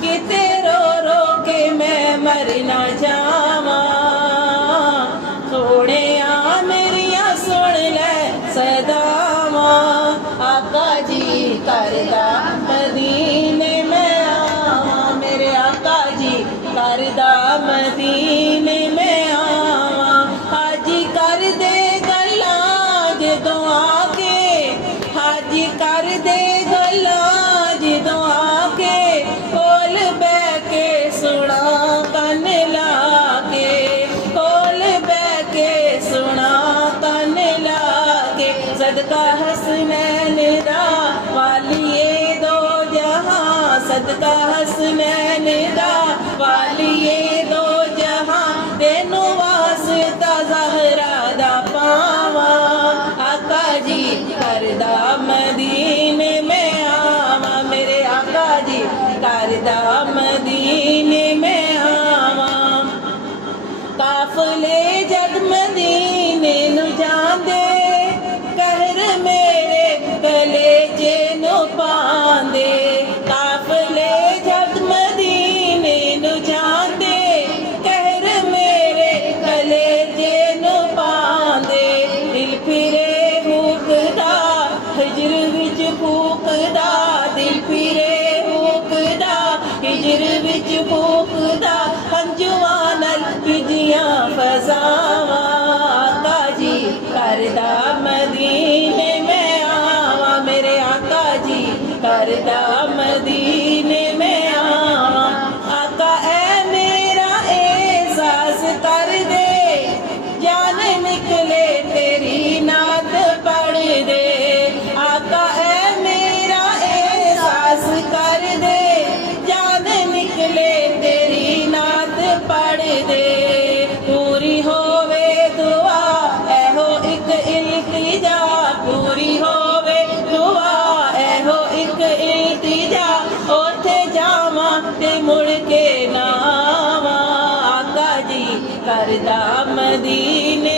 किते रो रो के मैं मर ना जावा। सोने आ मेरिया सुन ले सदावा, आका जी करदा मदीने में आवा, मेरे आका जी करदा मदीने में आवा। हाजी कर दे गल्लां जदों आके, हाजी कर दे गल्लां जदों आके, कोल बह के सुना कन ला के, कोल बह के सुना कन ला के। सदका हसनैन दा वालिए दो जहां, सदका हसनैन दा वालिए दो जहां, तेनू वास्ता ज़हरा दा पावा। आका जी करदा मदीने में आवा, मेरे आका जी करदा मदीने में आवा। काफले जद मदीने नू जांदे, कहर मेरे कलेजे नू पांदे। काफले जद मदीने नू जांदे, कहर मेरे कलेजे नू पांदे। दिल फिरे हुकदा हिजर विच फूकदा, दिल फिरे हुकदा हिजर विच फूकदा, हंजुआं नाल भीजियां फज़ावां। आका जी करदा मदीने में आवा, मेरे आका जी करदा मदीने में आवा। आका ऐ मेरा एहसास कर दे, जान निकले तेरी नात पढ़ दे। आका ऐ मेरा एहसास कर दे, जान निकले तेरी नात पढ़ दे। पूरी होवे दुआ एहो एक इल्तिजा, पूरी होवे दुआ एहो एक इल्तिजा, ओथे जावां ते मुड़ के ना आवां। आका जी करदा मदीने